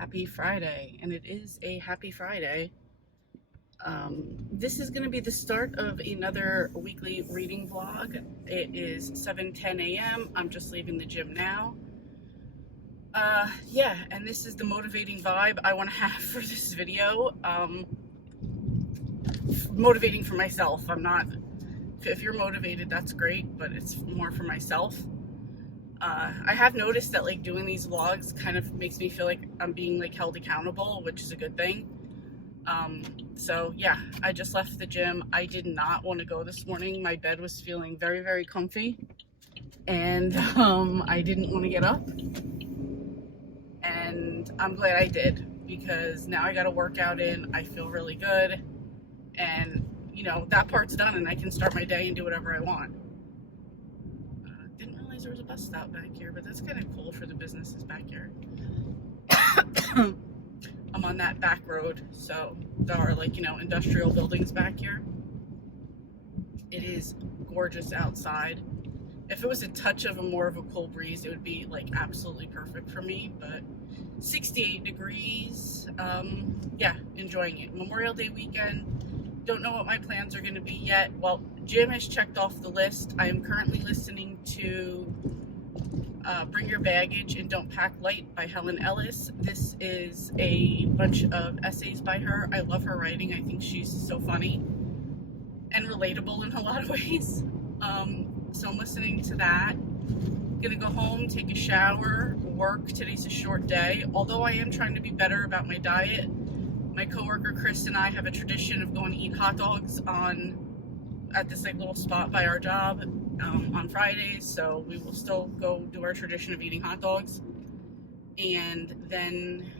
Happy Friday, and it is a happy Friday. This is going to be the start of another weekly reading vlog. It is 7:10 a.m. I'm just leaving the gym now. Yeah, and this is the motivating vibe I want to have for this video. Motivating for myself. If you're motivated, that's great, but it's more for myself. I have noticed that like doing these vlogs kind of makes me feel like I'm being like held accountable, which is a good thing. So yeah, I just left the gym. I did not want to go this morning. My bed was feeling very, very comfy, and I didn't want to get up, and I'm glad I did, because now I got a workout in. I feel really good, and you know, that part's done, and I can start my day and do whatever I want. Didn't realize there was a bus stop back here, but that's kind of cool for the businesses backyard. I'm on that back road, so there are, like, you know, industrial buildings back here. It is gorgeous outside. If it was a touch of more of a cool breeze, it would be like absolutely perfect for me, but 68 degrees. Yeah, enjoying it. Memorial Day weekend. Don't know what my plans are going to be yet. Well, gym has checked off the list. I am currently listening to Bring Your Baggage and Don't Pack Light by Helen Ellis. This is a bunch of essays by her. I love her writing. I think she's so funny and relatable in a lot of ways. So I'm listening to that. Gonna go home, take a shower, work. Today's a short day, although I am trying to be better about my diet. My coworker Chris and I have a tradition of going to eat hot dogs at this like little spot by our job on Fridays, so we will still go do our tradition of eating hot dogs. And then,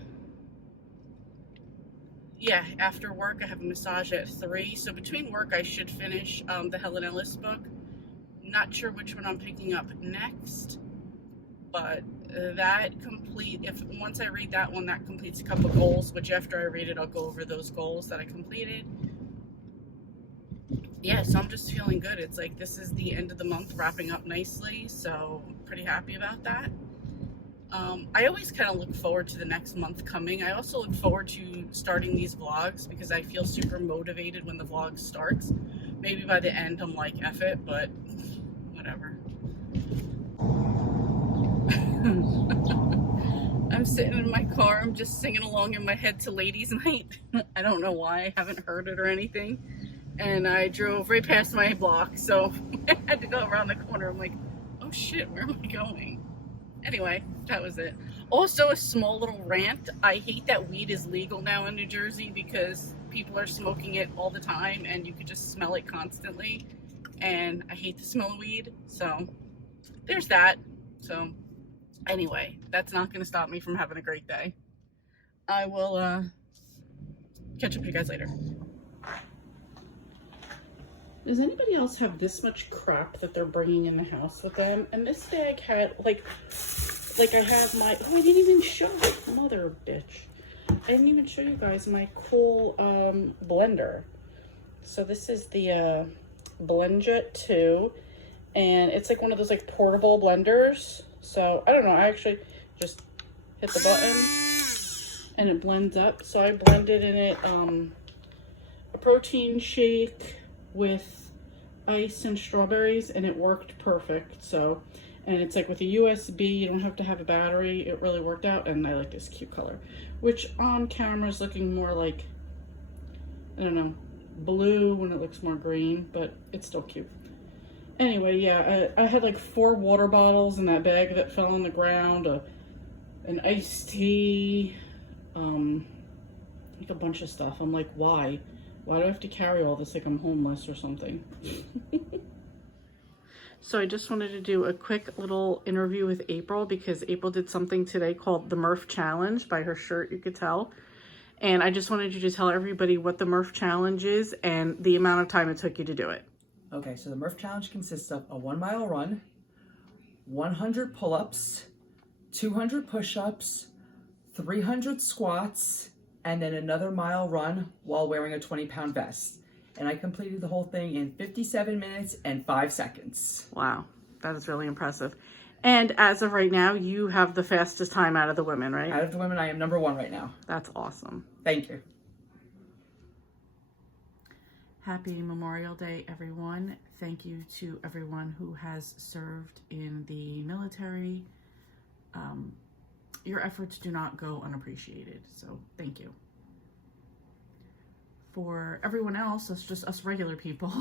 yeah, after work I have a massage at 3, so between work I should finish the Helen Ellis book. Not sure which one I'm picking up next, but once I read that one, that completes a couple goals, which after I read it I'll go over those goals that I completed. Yeah, so I'm just feeling good. It's like this is the end of the month wrapping up nicely, so pretty happy about that. I always kind of look forward to the next month coming. I also look forward to starting these vlogs because I feel super motivated when the vlog starts. Maybe by the end I'm like, F it, but whatever. I'm sitting in my car, I'm just singing along in my head to Ladies Night. I don't know why, I haven't heard it or anything. And I drove right past my block, so I had to go around the corner. I'm like, oh shit, where am I going? Anyway, that was it. Also, a small little rant. I hate that weed is legal now in New Jersey because people are smoking it all the time and you could just smell it constantly. And I hate the smell of weed, so there's that. So anyway, that's not going to stop me from having a great day. I will catch up with you guys later. Does anybody else have this much crap that they're bringing in the house with them? And this bag had, like I have my, oh, I didn't even show you, mother of bitch. I didn't even show you guys my cool blender. So this is the BlendJet 2, and it's like one of those like portable blenders. So I don't know, I actually just hit the button and it blends up. So I blended in it a protein shake with ice and strawberries, and it worked perfect. So, and it's like with a USB, you don't have to have a battery. It really worked out, and I like this cute color, which on camera is looking more like, I don't know, blue when it looks more green, but it's still cute. Anyway, yeah, I had like 4 water bottles in that bag that fell on the ground, an iced tea, like a bunch of stuff. I'm like, why? Why do I have to carry all this like I'm homeless or something? So I just wanted to do a quick little interview with April because April did something today called the Murph Challenge. By her shirt, you could tell. And I just wanted you to tell everybody what the Murph Challenge is and the amount of time it took you to do it. Okay, so the Murph Challenge consists of a 1-mile run, 100 pull-ups, 200 push-ups, 300 squats, and then another mile run while wearing a 20-pound vest. And I completed the whole thing in 57 minutes and 5 seconds. Wow, that is really impressive. And as of right now, you have the fastest time out of the women, right? Out of the women, I am number 1 right now. That's awesome. Thank you. Happy Memorial Day, everyone. Thank you to everyone who has served in the military. Your efforts do not go unappreciated, so thank you. For everyone else, that's just us regular people.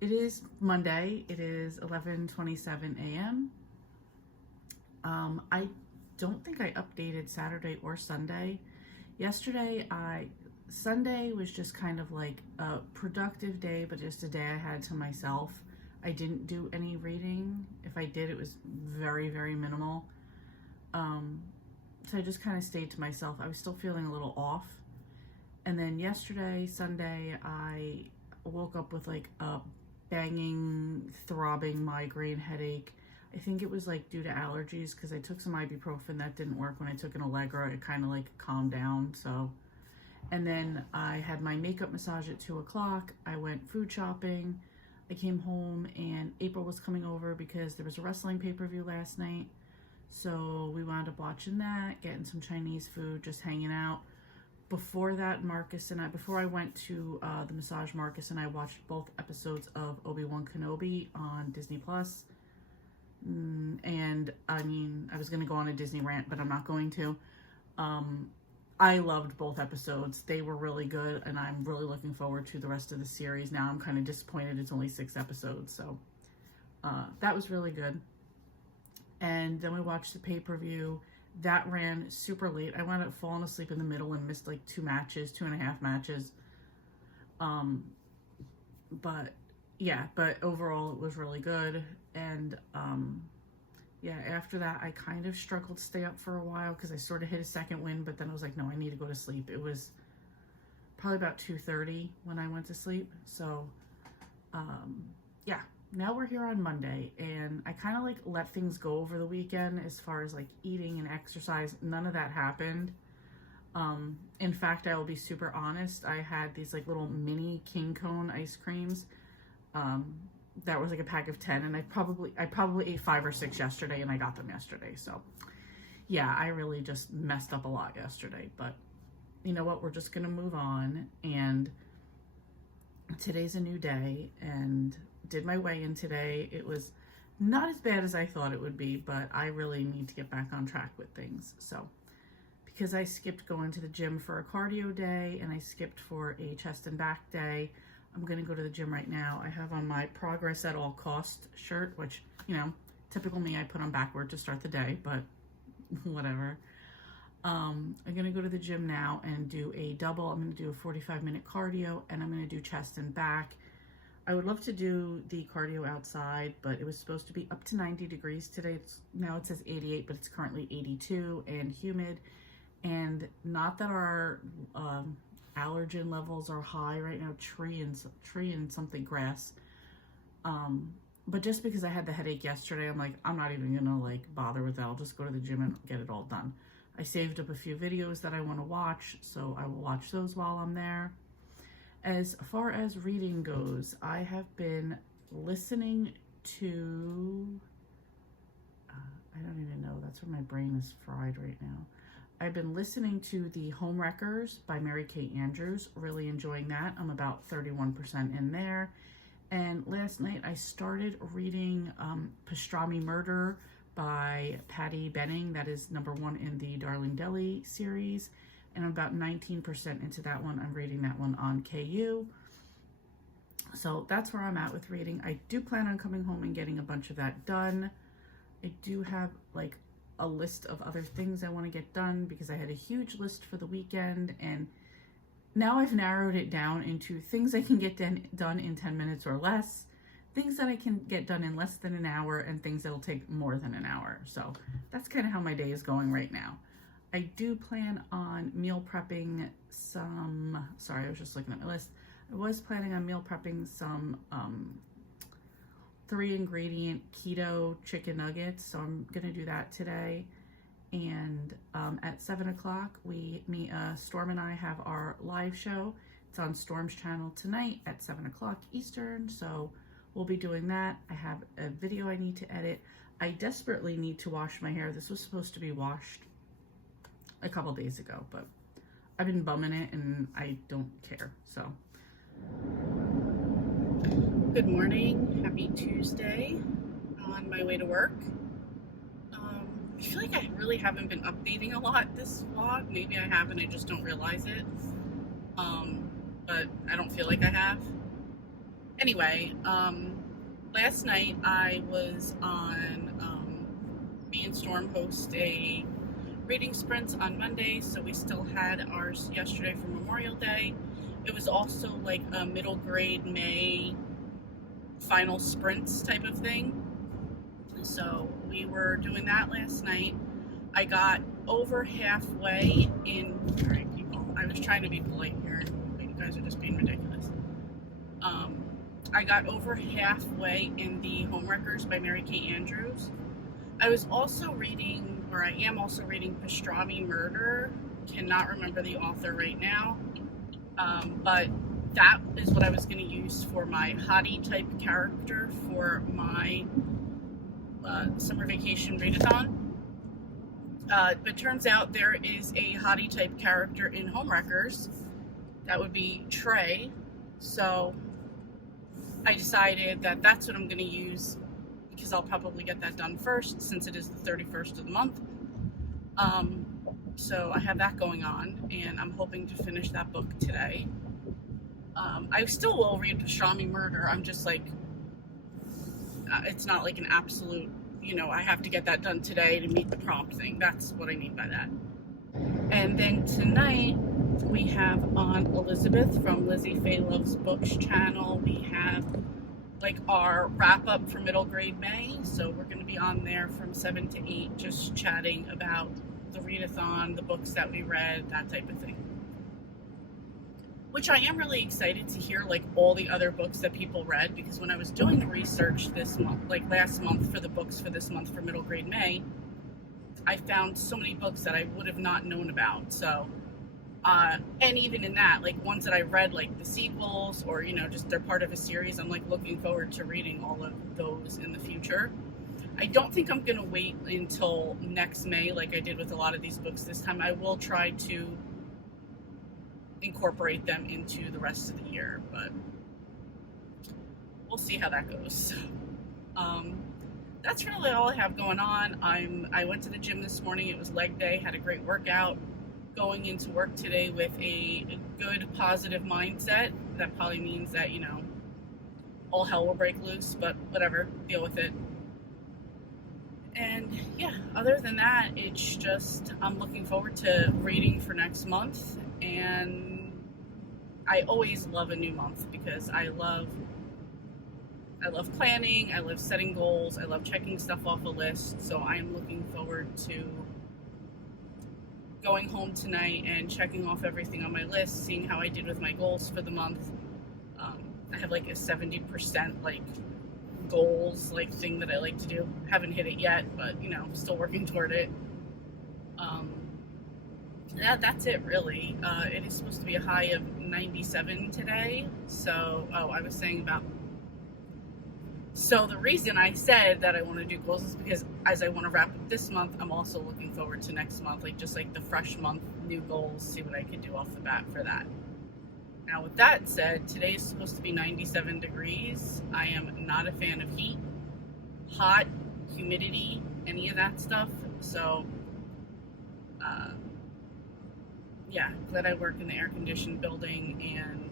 It is Monday. It is 11:27 a.m. I don't think I updated Saturday or Sunday. Sunday was just kind of like a productive day, but just a day I had to myself. I didn't do any reading. If I did, it was very, very minimal. So I just kind of stayed to myself. I was still feeling a little off. And then yesterday, Sunday, I woke up with like a banging, throbbing migraine headache. I think it was like due to allergies because I took some ibuprofen. That didn't work. When I took an Allegra, it kind of like calmed down. So, and then I had my makeup massage at 2 o'clock. I went food shopping. I came home and April was coming over because there was a wrestling pay-per-view last night. So we wound up watching that, getting some Chinese food, just hanging out. Before that, before I went to the massage, Marcus and I watched both episodes of Obi-Wan Kenobi on Disney Plus. And I mean, I was going to go on a Disney rant, but I'm not going to. I loved both episodes. They were really good, and I'm really looking forward to the rest of the series. Now I'm kind of disappointed it's only 6 episodes, so that was really good. And then we watched the pay-per-view. That ran super late. I wound up falling asleep in the middle and missed like 2.5 matches. But overall it was really good. And yeah, after that I kind of struggled to stay up for a while because I sort of hit a second wind, but then I was like, no, I need to go to sleep. It was probably about 2:30 when I went to sleep. So yeah, now we're here on Monday, and I kind of like let things go over the weekend as far as like eating and exercise. None of that happened. In fact, I will be super honest. I had these like little mini king cone ice creams. That was like a pack of 10, and I probably ate 5 or 6 yesterday, and I got them yesterday. So yeah, I really just messed up a lot yesterday, but you know what? We're just going to move on, and today's a new day, and did my weigh-in today. It was not as bad as I thought it would be, but I really need to get back on track with things. So because I skipped going to the gym for a cardio day and I skipped for a chest and back day, I'm going to go to the gym right now. I have on my progress at all cost shirt, which, you know, typical me, I put on backward to start the day, but whatever. I'm going to go to the gym now and do a double. I'm going to do a 45-minute cardio, and I'm going to do chest and back. I would love to do the cardio outside, but it was supposed to be up to 90 degrees today. Now it says 88, but it's currently 82 and humid. And not that our allergen levels are high right now, tree and something grass. But just because I had the headache yesterday, I'm like, I'm not even gonna like bother with that. I'll just go to the gym and get it all done. I saved up a few videos that I want to watch, so I will watch those while I'm there. As far as reading goes, I have been listening to, I don't even know, that's where my brain is fried right now. I've been listening to The Homewreckers by Mary Kate Andrews, really enjoying that. I'm about 31% in there. And last night I started reading Pastrami Murder by Patty Benning. That is #1 in the Darling Deli series. And I'm about 19% into that one. I'm reading that one on KU. So that's where I'm at with reading. I do plan on coming home and getting a bunch of that done. I do have like a list of other things I want to get done because I had a huge list for the weekend, and now I've narrowed it down into things I can get done in 10 minutes or less, things that I can get done in less than an hour, and things that'll take more than an hour. So that's kind of how my day is going right now. I do plan on meal prepping some, sorry, I was just looking at my list. I was planning on meal prepping some 3-ingredient keto chicken nuggets, so I'm gonna do that today. And at 7 o'clock, Storm and I have our live show. It's on Storm's channel tonight at 7 o'clock Eastern, so we'll be doing that. I have a video I need to edit. I desperately need to wash my hair. This was supposed to be washed a couple days ago, but I've been bumming it and I don't care, so. Good morning, happy Tuesday, on my way to work. I feel like I really haven't been updating a lot this vlog. Maybe I have and I just don't realize it, but I don't feel like I have. Anyway, last night I was on, me and Storm host a reading sprints on Monday, so we still had ours yesterday for Memorial Day. It was also like a middle grade May final sprints type of thing. So we were doing that last night. I got over halfway in. Alright, people, I was trying to be polite here, but you guys are just being ridiculous. I got over halfway in the Homewreckers by Mary Kay Andrews. I was also reading, or I am also reading Pastrami Murder. Cannot remember the author right now, but that is what I was going to use for my hottie type character for my summer vacation readathon. But turns out there is a hottie type character in Homewreckers. That would be Trey. So I decided that that's what I'm going to use, because I'll probably get that done first since it is the 31st of the month. So I have that going on, and I'm hoping to finish that book today. I still will read Pastrami Murder. I'm just like, it's not like an absolute, you know, I have to get that done today to meet the prompt thing. That's what I mean by that. And then tonight we have on Elizabeth from Lizzie Faye Loves Books channel. We have like our wrap up for middle grade May. So we're going to be on there from 7 to 8 just chatting about the readathon, the books that we read, that type of thing. Which I am really excited to hear, like, all the other books that people read, because when I was doing the research this month, like last month for the books for this month for middle grade May, I found so many books that I would have not known about. So, and even in that, like ones that I read, like the sequels, or, you know, just they're part of a series, I'm like looking forward to reading all of those in the future. I don't think I'm going to wait until next May like I did with a lot of these books this time. I will try to incorporate them into the rest of the year, but we'll see how that goes. That's really all I have going on. I went to the gym this morning. It was leg day, had a great workout. Going into work today with a good positive mindset. That probably means that, you know, all hell will break loose, but whatever, deal with it. And yeah, other than that, it's just, I'm looking forward to reading for next month. And I always love a new month because I love planning, I love setting goals, I love checking stuff off a list. So I am looking forward to going home tonight and checking off everything on my list, seeing how I did with my goals for the month. I have like a 70% like goals like thing that I like to do. Haven't hit it yet, but you know, still working toward it. Yeah, that's it really. It is supposed to be a high of 97 today. So, I was saying about, so the reason I said that I want to do goals is because as I want to wrap up this month, I'm also looking forward to next month, like just like the fresh month, new goals, see what I can do off the bat for that. Now with that said, today is supposed to be 97 degrees. I am not a fan of heat, hot, humidity, any of that stuff. So, yeah, glad I work in the air-conditioned building and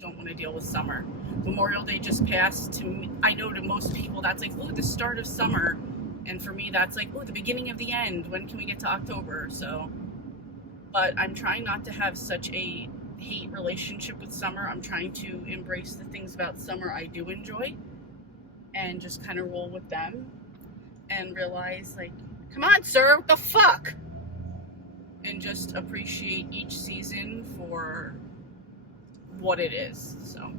don't want to deal with summer. Memorial Day just passed. To me, I know to most people that's like, ooh, the start of summer. And for me, that's like, ooh, the beginning of the end. When can we get to October? So, but I'm trying not to have such a hate relationship with summer. I'm trying to embrace the things about summer I do enjoy and just kind of roll with them and realize, like, come on, sir, what the fuck? And just appreciate each season for what it is. So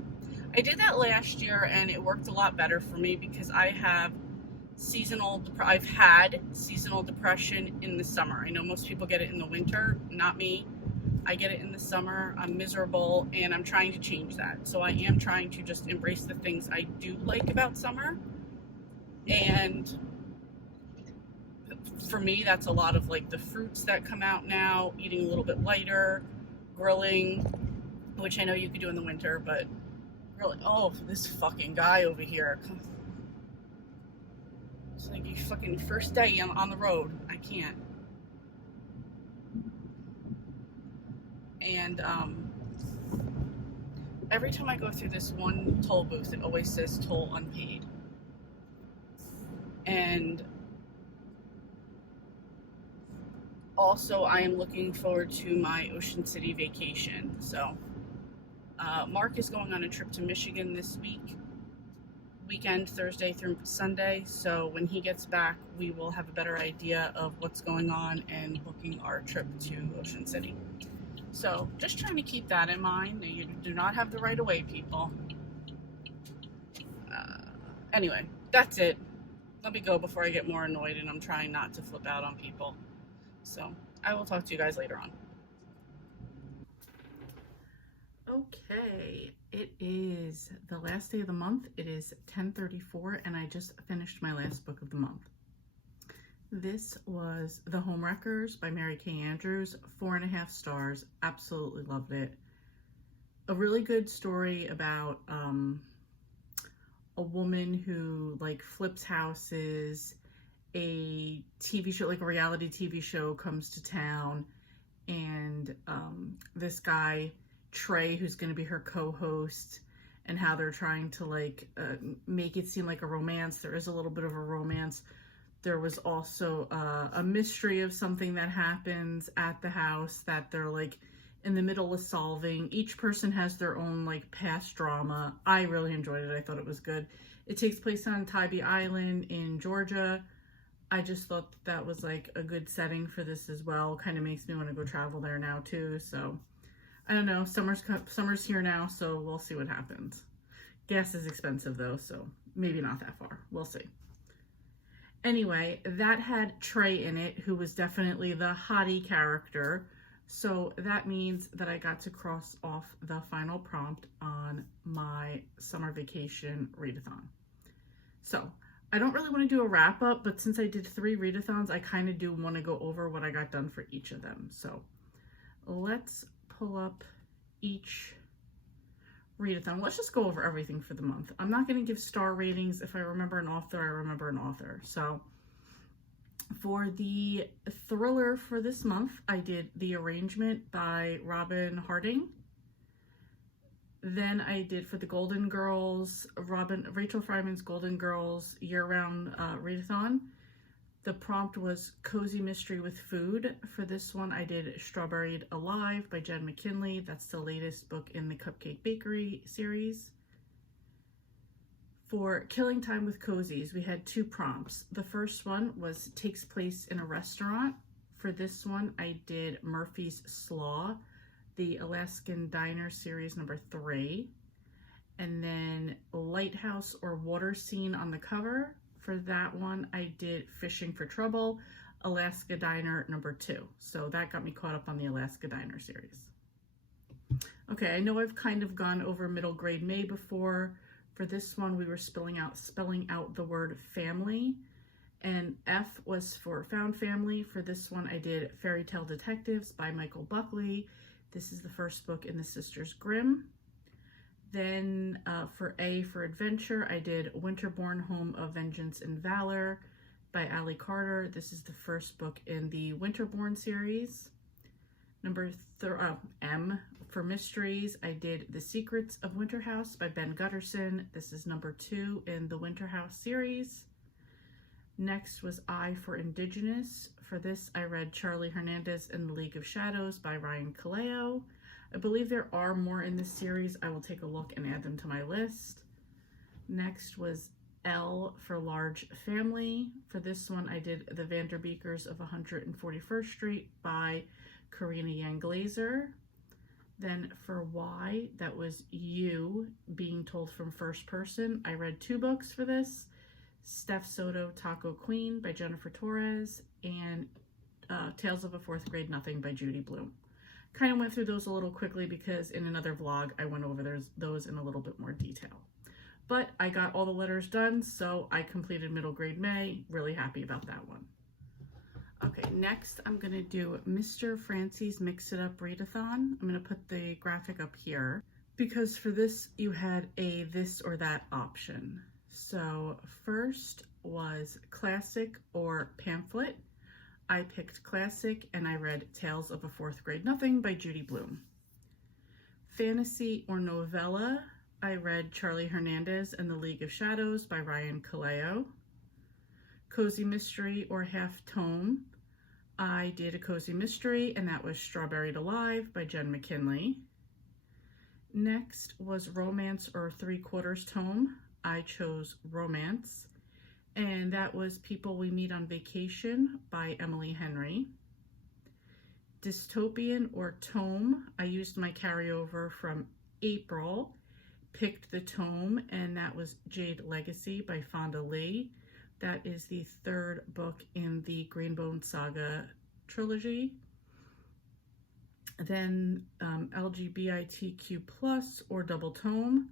I did that last year and it worked a lot better for me because I have I've had seasonal depression in the summer. I know most people get it in the winter, not me. I get it in the summer, I'm miserable, and I'm trying to change that. So I am trying to just embrace the things I do like about summer. And for me, that's a lot of like the fruits that come out now, eating a little bit lighter, grilling, which I know you could do in the winter, but grilling. Oh, this fucking guy over here. It's like your fucking first day on the road. I can't. And every time I go through this one toll booth, it always says toll unpaid. And also, I am looking forward to my Ocean City vacation. So, Mark is going on a trip to Michigan this weekend, Thursday through Sunday. So when he gets back, we will have a better idea of what's going on and booking our trip to Ocean City. So just trying to keep that in mind. You do not have the right of way, people. Anyway, that's it. Let me go before I get more annoyed, and I'm trying not to flip out on people. So I will talk to you guys later on. Okay, it is the last day of the month. It is 10:34, and I just finished my last book of the month. This was The Homewreckers by Mary Kay Andrews, 4.5 stars. Absolutely loved it. A really good story about a woman who like flips houses. A TV show, like a reality TV show, comes to town, and this guy Trey, who's going to be her co-host, and how they're trying to like make it seem like a romance. There is a little bit of a romance. There was also a mystery of something that happens at the house that they're like in the middle of solving. Each person has their own like past drama. I really enjoyed it. I thought it was good. It takes place on Tybee Island in Georgia. I just thought that was like a good setting for this as well. Kind of makes me want to go travel there now too. So I don't know. Summer's here now, so we'll see what happens. Gas is expensive though, so maybe not that far. We'll see. Anyway, that had Trey in it, who was definitely the hottie character. So that means that I got to cross off the final prompt on my summer vacation readathon. So I don't really want to do a wrap up, but since I did 3 readathons, I kind of do want to go over what I got done for each of them. So let's pull up each readathon. Let's just go over everything for the month. I'm not going to give star ratings. If I remember an author, I remember an author. So for the thriller for this month, I did The Arrangement by Robin Harding. Then I did for the Golden Girls, Rachel Fryman's Golden Girls year-round readathon. The prompt was Cozy Mystery with Food. For this one, I did Strawberried Alive by JENN McKinlay. That's the latest book in the Cupcake Bakery series. For Killing Time with Cozies, we had 2 prompts. The first one was takes place in a restaurant. For this one, I did Murphy's Slaw, the Alaskan Diner series number 3. And then Lighthouse or Water Scene on the cover. For that one, I did Fishing for Trouble, Alaska Diner number 2. So that got me caught up on the Alaska Diner series. Okay, I know I've kind of gone over middle grade May before. For this one, we were spelling out the word family. And F was for Found Family. For this one, I did Fairy Tale Detectives by Michael Buckley. This is the first book in the Sisters Grimm. Then for A for Adventure, I did Winterborn Home of Vengeance and Valor by Allie Carter. This is the first book in the Winterborn series. M for Mysteries, I did The Secrets of Winterhouse by Ben Gutterson. This is number 2 in the Winterhouse series. Next was I for Indigenous. For this, I read Charlie Hernandez and the League of Shadows by Ryan Kaleo. I believe there are more in this series. I will take a look and add them to my list. Next was L for Large Family. For this one, I did The Vanderbeekers of 141st Street by Karina Yang Glazer. Then for Y, that was You Being Told from First Person. I read 2 books for this. Steph Soto, Taco Queen by Jennifer Torres, and Tales of a Fourth Grade Nothing by Judy Blume. kind of went through those a little quickly because in another vlog I went over those in a little bit more detail. But I got all the letters done, so I completed middle grade May. Really happy about that one. Okay, next I'm gonna do Mr. Francie's Mix It Up Readathon. I'm gonna put the graphic up here because for this you had a this or that option. So first was classic or pamphlet. I picked classic and I read Tales of a Fourth Grade Nothing by Judy Blume. Fantasy or novella, I read Charlie Hernandez and the League of Shadows by Ryan Kaleo. Cozy mystery or half tome, I did a cozy mystery and that was Strawberried Alive by JENN McKinlay. Next was romance or 3/4 tome. I chose romance and that was People We Meet on Vacation by Emily Henry. Dystopian or tome, I used my carryover from April, picked the tome, and that was Jade Legacy by Fonda Lee. That is the third book in the Greenbone Saga trilogy. Then LGBTQ plus or double tome.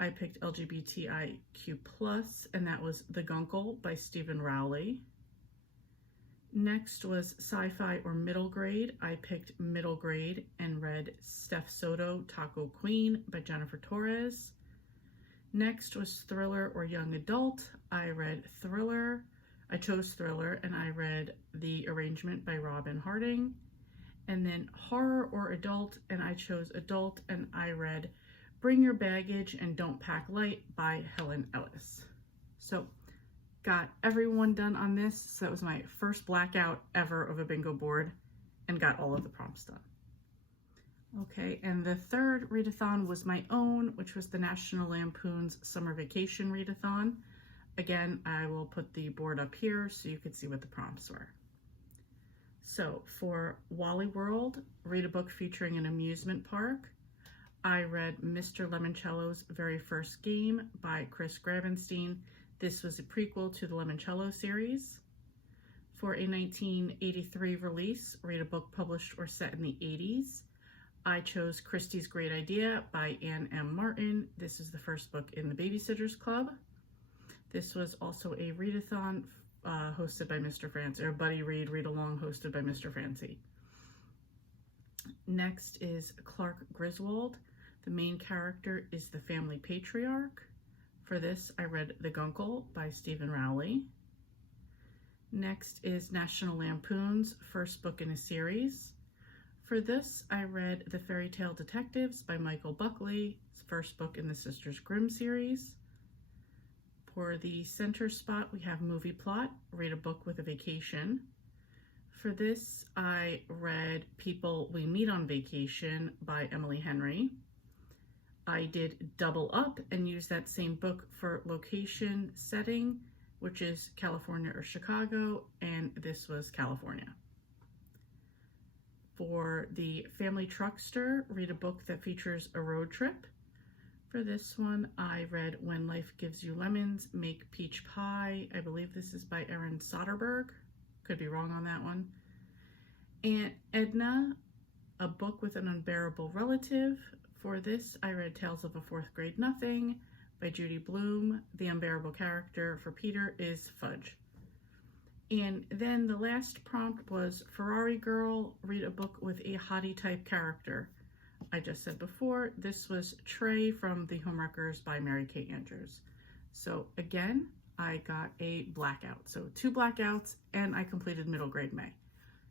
I picked LGBTIQ plus, and that was The Guncle by Stephen Rowley. Next was sci-fi or middle grade. I picked middle grade and read Steph Soto, Taco Queen by Jennifer Torres. Next was thriller or young adult. I read thriller. I chose thriller and I read The Arrangement by Robin Harding. And then horror or adult, and I chose adult and I read Bring Your Baggage and Don't Pack Light by Helen Ellis. So got everyone done on this. So that was my first blackout ever of a bingo board and got all of the prompts done. Okay, and the third readathon was my own, which was the National Lampoon's Summer Vacation Readathon. Again, I will put the board up here so you could see what the prompts were. So for Wally World, read a book featuring an amusement park. I read Mr. Lemoncello's Very First Game by Chris Gravenstein. This was a prequel to the Lemoncello series. For a 1983 release, read a book published or set in the 80s. I chose Christie's Great Idea by Anne M. Martin. This is the first book in the Babysitters Club. This was also a readathon hosted by Mr. Francie, or Buddy Read Along hosted by Mr. Francie. Next is Clark Griswold. The main character is the family patriarch. For this, I read The Guncle by Stephen Rowley. Next is National Lampoon's first book in a series. For this, I read The Fairy Tale Detectives by Michael Buckley, first book in the Sisters Grimm series. For the center spot, we have Movie Plot, read a book with a vacation. For this, I read People We Meet on Vacation by Emily Henry. I did double up and use that same book for location setting, which is California or Chicago, and this was California. For the Family Truckster, read a book that features a road trip. For this one, I read When Life Gives You Lemons, Make Peach Pie. I believe this is by Erin Soderbergh. Could be wrong on that one. Aunt Edna, a book with an unbearable relative. For this, I read Tales of a Fourth Grade Nothing by Judy Blume. The unbearable character for Peter is Fudge. And then the last prompt was Ferrari Girl, read a book with a hottie type character. I just said before, this was Trey from The Homewreckers by Mary Kay Andrews. So again, I got a blackout. So 2 blackouts and I completed middle grade May.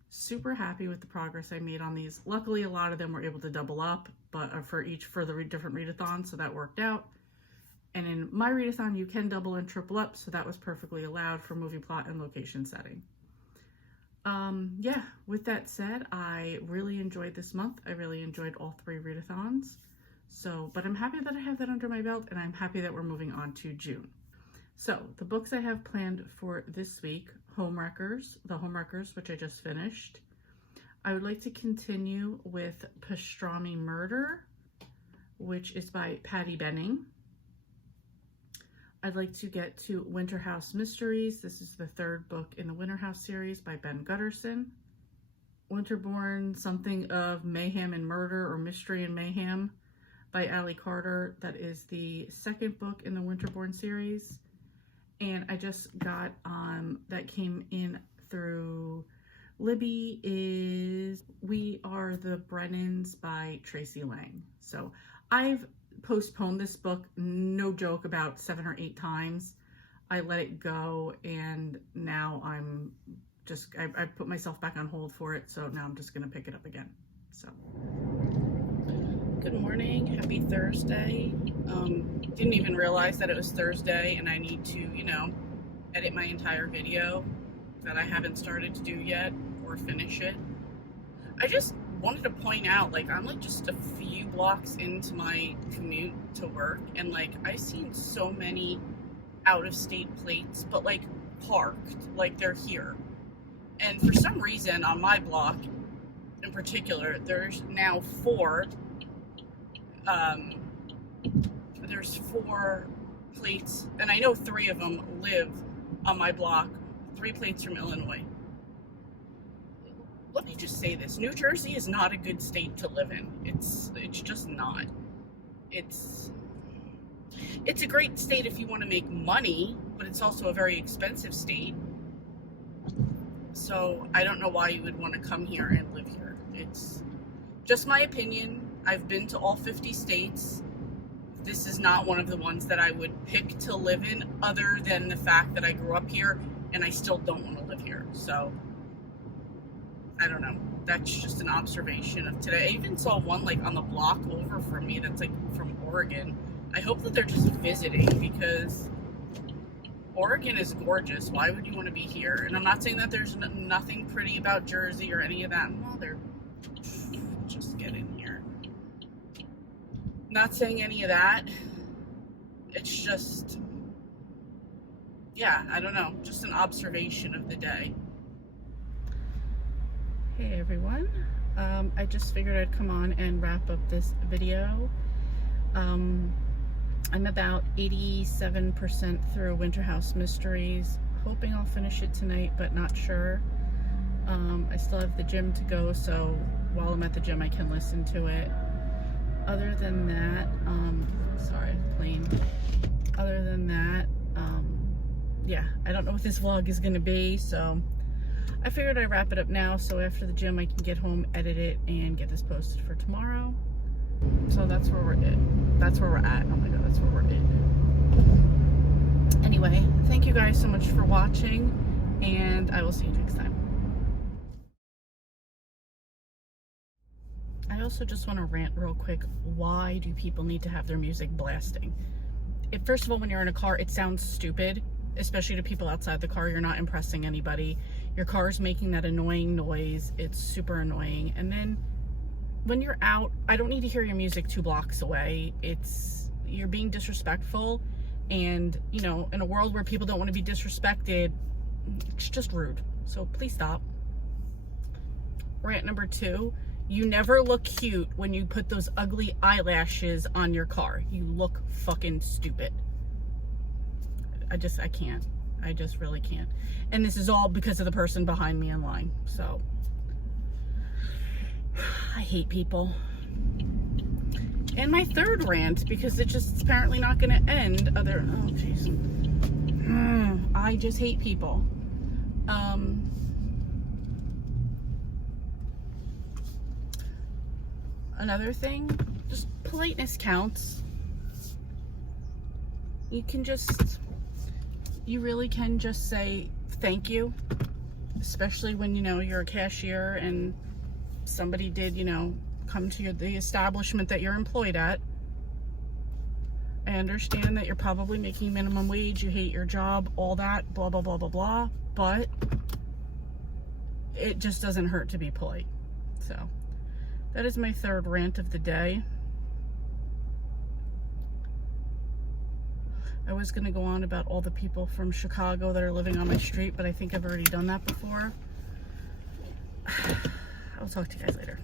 Super happy with the progress I made on these. Luckily, a lot of them were able to double up, but for the different readathons, so that worked out. And in my readathon, you can double and triple up, so that was perfectly allowed for movie plot and location setting. Yeah, with that said, I really enjoyed this month. I really enjoyed all 3 readathons. So, but I'm happy that I have that under my belt, and I'm happy that we're moving on to June. So, the books I have planned for this week, The Homewreckers, which I just finished. I would like to continue with Pastrami Murder, which is by Patty Benning. I'd like to get to Winterhouse Mysteries. This is the 3rd book in the Winterhouse series by Ben Gutterson. Winterborn, something of mayhem and murder, or mystery and mayhem, by Allie Carter. That is the second book in the Winterborn series. And I just got, that came in through Libby, is We Are the Brennans by Tracy Lang. So I've postponed this book, no joke, about 7 or 8 times. I let it go, and now I'm just, I put myself back on hold for it, so now I'm just gonna pick it up again. So good morning, happy Thursday. Didn't even realize that it was Thursday, and I need to, you know, edit my entire video that I haven't started to do yet, or finish it. I just wanted to point out, like, I'm like just a few blocks into my commute to work, and like I've seen so many out-of-state plates, but like parked, like they're here. And for some reason on my block in particular, there's now 4 plates, and I know 3 of them live on my block, 3 plates from Illinois. Let me just say this, New Jersey is not a good state to live in. It's just not. It's a great state if you want to make money, but it's also a very expensive state. So I don't know why you would want to come here and live here. It's just my opinion. I've been to all 50 states. This is not one of the ones that I would pick to live in, other than the fact that I grew up here and I still don't want to live here. So I don't know. That's just an observation of today. I even saw one like on the block over from me that's like from Oregon. I hope that they're just visiting, because Oregon is gorgeous. Why would you want to be here? And I'm not saying that there's nothing pretty about Jersey or any of that. No, they're just get in here. Not saying any of that. It's just, yeah, I don't know. Just an observation of the day. Hey everyone. I just figured I'd come on and wrap up this video. I'm about 87% through Winterhouse Mysteries. Hoping I'll finish it tonight, but not sure. I still have the gym to go, so while I'm at the gym I can listen to it. Other than that, sorry, plane. Other than that, yeah, I don't know what this vlog is gonna be, so I figured I'd wrap it up now, so after the gym I can get home, edit it, and get this posted for tomorrow. So that's where we're at. That's where we're at. Oh my god, that's where we're at. Anyway, thank you guys so much for watching, and I will see you next time. I also just want to rant real quick. Why do people need to have their music blasting? First of all, when you're in a car, it sounds stupid, especially to people outside the car. You're not impressing anybody. Your car is making that annoying noise. It's super annoying. And then when you're out, I don't need to hear your music 2 blocks away. You're being disrespectful, and you know, in a world where people don't want to be disrespected, it's just rude. So please stop. Rant number 2, you never look cute when you put those ugly eyelashes on your car. You look fucking stupid. I can't. I just really can't. And this is all because of the person behind me in line. So I hate people. And my 3rd rant, because it's apparently not going to end. Oh jeez. I just hate people. Another thing, just politeness counts. You really can just say thank you, especially when, you know, you're a cashier and somebody did, you know, come to the establishment that you're employed at. I understand that you're probably making minimum wage, you hate your job, all that, blah, blah, blah, blah, blah, but it just doesn't hurt to be polite. So that is my 3rd rant of the day. I was going to go on about all the people from Chicago that are living on my street, but I think I've already done that before. I'll talk to you guys later.